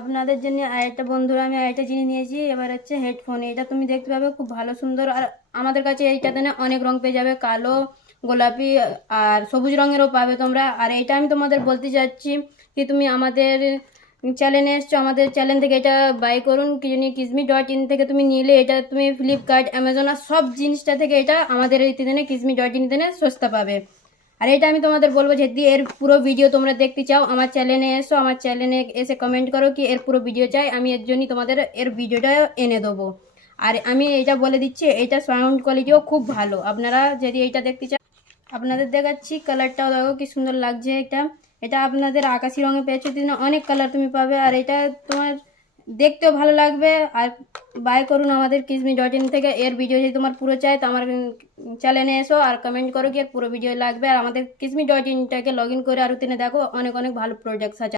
আপনাদের জন্য আরেকটা বন্ধুরা আমি আরেকটা জিনিস নিয়েছি। এবার হচ্ছে হেডফোন, এটা তুমি দেখতে পাবে খুব ভালো সুন্দর। আর আমাদের কাছে এইটাতে না অনেক রং পেয়ে যাবে, কালো, গোলাপি আর সবুজ রঙেরও পাবে তোমরা। আর এইটা আমি তোমাদের বলতে চাচ্ছি কি তুমি আমাদের চ্যানেলে এসছো, আমাদের চ্যানেল থেকে এটা বাই করুন kismi.in থেকে তুমি নিলে এটা তুমি ফ্লিপকার্ট, অ্যামাজন আর সব জিনিসটা থেকে এটা আমাদের এই দিনে kismi.in দিনে সস্তা পাবে। আর এটা আমি তোমাদের বলবো যদি এর পুরো ভিডিও তোমরা দেখতে চাও আমার চ্যানেলে এসো, আমার চ্যানেলে এসে কমেন্ট করো কি এর পুরো ভিডিও চাই, আমি এর জন্যই তোমাদের এর ভিডিওটা এনে দেবো। আর আমি এটা বলে দিচ্ছি এটা সাউন্ড কোয়ালিটিও খুব ভালো, আপনারা যদি এইটা দেখতে চান। আপনাদের দেখাচ্ছি কালারটাও দেখো কি সুন্দর লাগছে। এটা এটা আপনাদের আকাশি রঙে পেয়েছো, দিনে অনেক কালার তুমি পাবে। আর এটা তোমার দেখতেও ভালো লাগবে। আর বাই করুন আমাদের kismi.in থেকে। এর ভিডিও যদি তোমার পুরো চাই তো আমার চ্যানেলে এসো আর কমেন্ট করো কি এর পুরো ভিডিও লাগবে। আর আমাদের kismi.in টাকে লগ ইন করে আর ওখানে দেখো অনেক অনেক ভালো প্রোডাক্টস আছে।